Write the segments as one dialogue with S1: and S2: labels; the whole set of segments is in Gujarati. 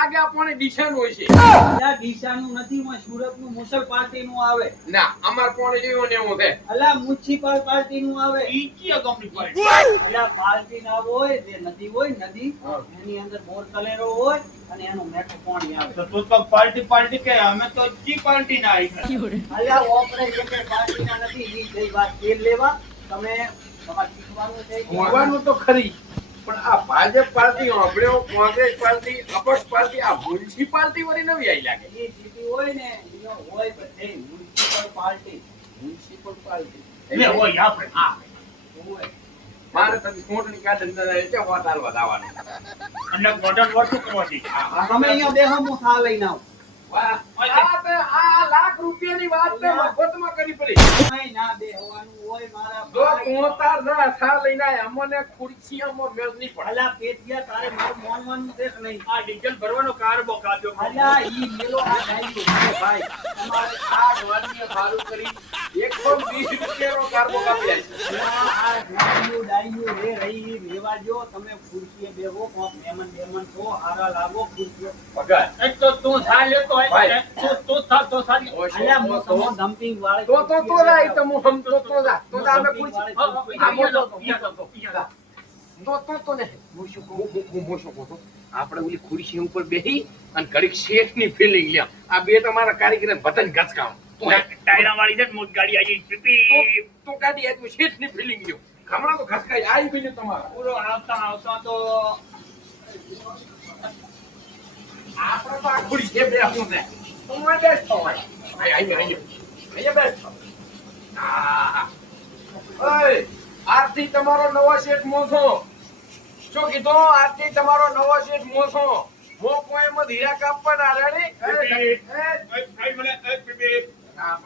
S1: લાગે આ પાણી હોય છે.
S2: ત્યાં ડીસાનું નથી માં સુરતનું મુસલ પાર્ટીનું આવે.
S1: ના અમાર પાણી જેવું ને એવું છે?
S2: અલા મ્યુનિસિપલ પાર્ટીનું આવે.
S3: ઈ કયો કંપની પાર્ટી
S2: અલા પાર્ટી ના હોય જે નદી હોય નદી એની અંદર બોર કલેરો હોય અને એનું મેઠું પાણી આવે.
S3: તો તું તો પાર્ટી પાર્ટી કે અમે તો જી પાર્ટી ના આવી
S2: કે નથી ઈ જઈ વાત તેલ લેવા. તમે તમારે શીખવાનું છે
S1: તો ખરી. પણ આ ભાજપ પાર્ટી આપણે કોંગ્રેસ પાર્ટી અપક્ષ પાર્ટી આ મ્યુનિસિપાલિટી વળી નવી આવી લાગે.
S2: એ જીતી હોય ને એનો હોય બધે મ્યુનિસિપલ પાર્ટી
S1: મ્યુનિસિપલ પાર્ટી.
S3: એટલે હોય આપણે. હા.
S2: હોય.
S1: મારે તમે ચૂંટણી કાર્ડ અંદર આવે છે વોટ હાલવા
S3: અને મોઢા વોટ કરવાની
S2: તમે અહીંયા બેહો હું થા લઈને આવું. તારે મારું મોનવાનું છે કે નહીં
S3: આ ડીઝલ ભરવાનો કાર
S2: અલા ઈ ભાઈ
S1: તમારે આ ગવાનીએ સારું કરી એકસો વીસ રૂપિયાનો કાર્બો કાપી.
S2: અલા આ ડાયું ડાયું રે રહી રેવા જો તમે ખુરશીએ બેહો કોક મહેમાન બેમાન છો હારા લાગો ખુરશીએ
S1: ભગત.
S3: એક તો તું થા લેતો હોય. તું તું થા તો સારી
S2: અલ્યા હું તો ડમ્પિંગ વાળી
S1: તો તો તો જા, ઈ તો હું સમજો તો જા. તો જા, અમે ખુરશી-.
S3: હા, ઈયા તો, ઈયા તો, ઈયા તો.
S1: તો ને હું શું કહું હું- હું- હું શું કહું છું? આપણે ઓલી ખુરશી ઉપર બેહી અને ઘડીક શેઠની ફિલિંગ લ્યા આ બે તમારા કારીગર બધાને ગચકાવો.
S3: ટાયરા વાળી છે ને મોટ ગાડી આવી પીપી
S1: તો- ગાડી આવી આ ની ફિલિંગ લ્યો. હમણાં તો ઘસકાઈ આવી ગયું તમારા.
S3: પૂરો આવતા આવતા તો
S1: આપણે તો આ ખુરશીએ બેસવું છે. તો હું બેસતો હોય. અહીં- અહીં- અહીં. અહીંયા બેસતો. હા. ઓય, આજથી તમારો નવો શેઠ મોસો શું કીધું આજથી તમારો નવો શેઠ મો છો. હીરા કોઈ એમ એ, એ,
S3: ના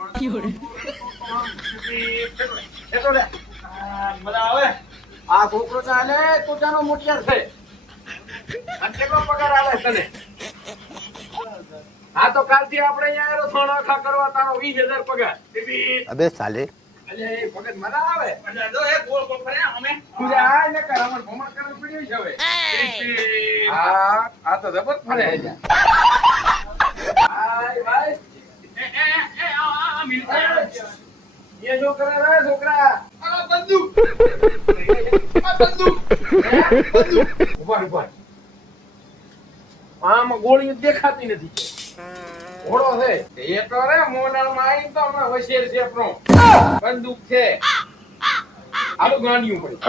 S3: મને
S1: આ છોકરો ચાલે તો જાનો મોટિયાર છે. કેટલો પગાર આવે તને? હા તો કાલથી આપણે અહીંયા એરો થોડો આખા કરવા તારો વીસ હજાર પગાર. બીબી.
S4: અબે સાલે.
S3: ગોળ ગોળ
S1: છોકરા
S3: બંદૂક.
S1: બંદૂક બંદૂક. ઊભા ઊભા રહો. આમાં ગોળીઓ દેખાતી નથી. ઘોડો છે. એ તો રે મોનાળમાં આવીને તો હમણાં હોશિયાર છે આપણો. બંદૂક છે. આલું ગાંડિયું પડી.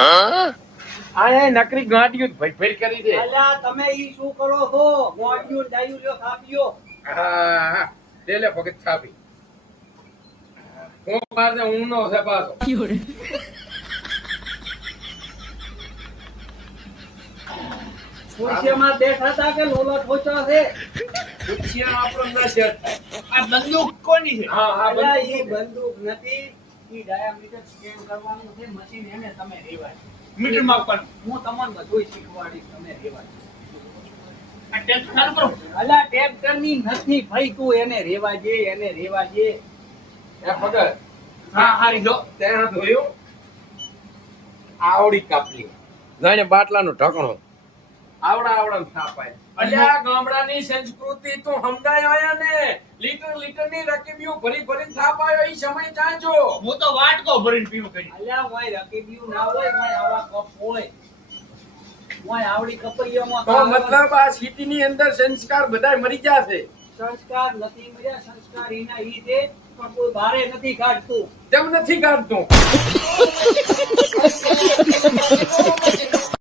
S1: આયા નકરી ગાંડિયું જ ભરી ભરી કરી દે.
S2: અલ્યા તમે ઈ શું કરો છો? ગાંડિયું ડાયું લ્યો કાપ્યો
S1: હા લે લે ભગત છાપી. હું મારને ઊંઘનો છે પાછો.
S2: ખુરશીમાં દેખાતા કે લોલા ઠોચા છે?
S1: ખુરશીમાં આપણો ન શેર
S3: આ બંદૂક કોની છે?
S1: હા હા બંદૂક.
S2: ઈ બંદૂક નથી. ઈ ડાયામીટર સ્કેન કરવાનું છે મશીન એને તમે રેવાય
S3: મીટર માપવાનું
S2: હું તમને બધુંય શીખવાડીશ તમે રેવાય
S3: આ ટેસ્ટ ચાલુ કરો.
S2: ટ્રેક્ટરની નથી ભાઈ તું એને રેવા દે એને રેવા દે.
S1: એ ભગત
S3: હા હારી જો.
S1: ત્યાં જોયું આવડી કાપલી. બાટલા બાટલાનું ઢકણું. આવડા આવડા થાપાય અલ્યા ગામડાની સંસ્કૃતિ તો સમજાય આયા લીટર લીટરની રકીબીઓ ભરી ભરી થાપાયો ઈ સમય જાજો
S3: હું તો વાટકો ભરીને પીવું કરી.
S2: અલ્યા હોય રકીબીઓ ના હોય હોય આવા કપ હોય.
S1: મતલબ આ સિટી ની અંદર સંસ્કાર બધાય મરી જાય છે?
S2: સંસ્કાર નથી મર્યા સંસ્કાર એના ઈ દે પણ કોઈ ભારે નથી કાઢતું.
S1: કેમ નથી કાઢતું.